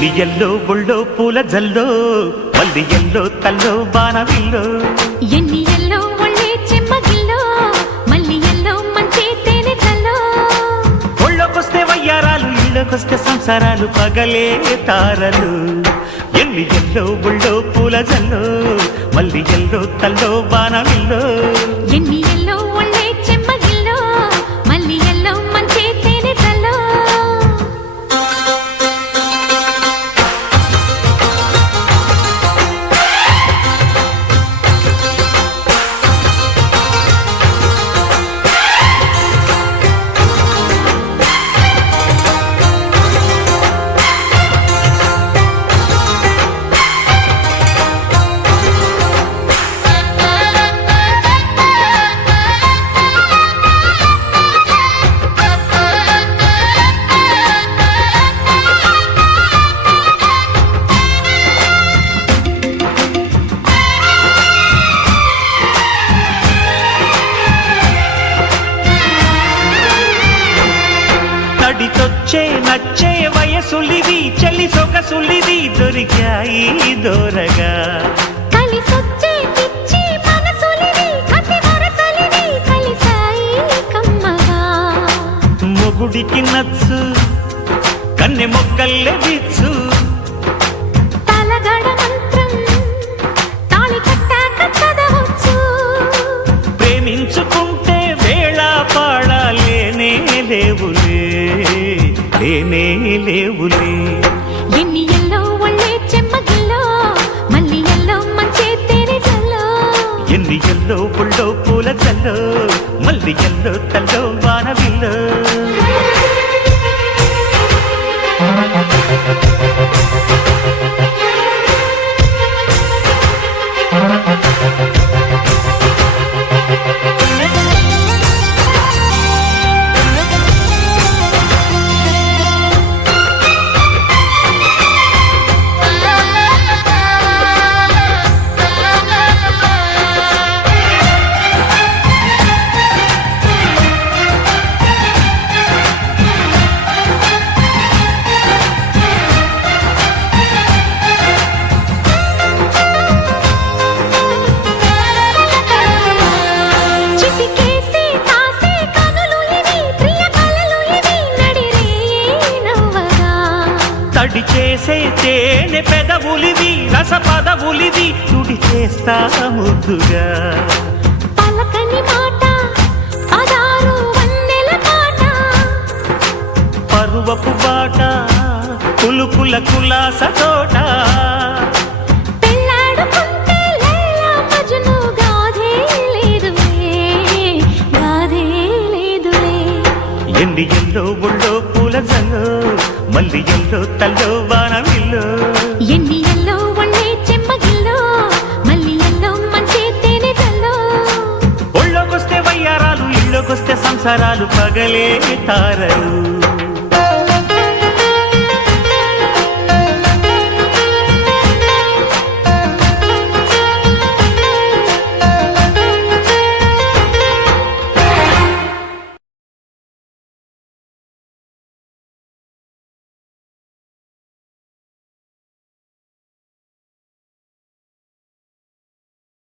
ఎన్ని ఎల్లో ఒళ్ళో పూల జల్లో మల్లి ఎల్లో తల్లో బాణవిల్లో ఎన్ని ఎల్లో ఒళ్ళే చెమ్మగిల్లో మల్లి ఎల్లో మంచి తేనె జల్లో ఒళ్ళోకొస్తే వయ్యారాలు ఇళ్ళకొస్తే సంసారాలు పగలే తారలు ఎన్ని ఎల్లో ఒళ్ళో పూల జల్లో మల్లి ఎల్లో తల్లో బాణవిల్లో ఎన్ని ఎల్లో ఒళ్ళే చెమ్మగిల్లో మల్లి ఎల్లో మంచి తేనె జల్లో నడిచొచ్చే నచ్చే వయసులివి చలి సొగసులివి దొరికాయి దొరగా కలిసొచ్చే పిచ్చి మనసులివి కసి వరసలివి కలిసాయి కమ్మగా మొగుడికి నచ్చు కన్నె మొక్కల్లే బిచ్చు తలగడ మంత్రం తాళి కట్టాక చదవచ్చు ప్రేమించుకుంటే వేళ పాడాలేనే లేవులే లేనే లేవులే ఎన్ని ఎల్లో ఒళ్ళే చెమ్మగిల్లో మల్లి ఎల్లో మంచి తేనె జల్లో ఎన్ని ఎల్లో పుల్లో పూల చల్లో మల్లి ఎల్లో తల్లో వానవిల్లో చిటికేసి కాసే కనులు ఇవి ప్రియ కలలు ఇవి నడిరే నవ్వగా తడి చేసే తేనె పెదవులివి రస పదవులివి తుడి చేస్తా ముద్దుగా పలకని మాట పదారు వన్నెల పాట పరువపు బాట కులుకుల కులాస తోట పెళ్ళాడుకుంటే లైలా మజ్ను గాథే లేదులే గాథే లేదులే ఎన్ని ఎల్లో ఒళ్ళో పూల జల్లో మల్లి ఎల్లో తల్లో వానవిల్లో ఎన్ని ఎల్లో ఒళ్ళే చెమ్మగిల్లో మల్లి ఎల్లో మంచి తేనె జల్లో ఒళ్ళోకొస్తే వయ్యారాలు ఇళ్ళోకొస్తే సంసారాలు పగలే తారలు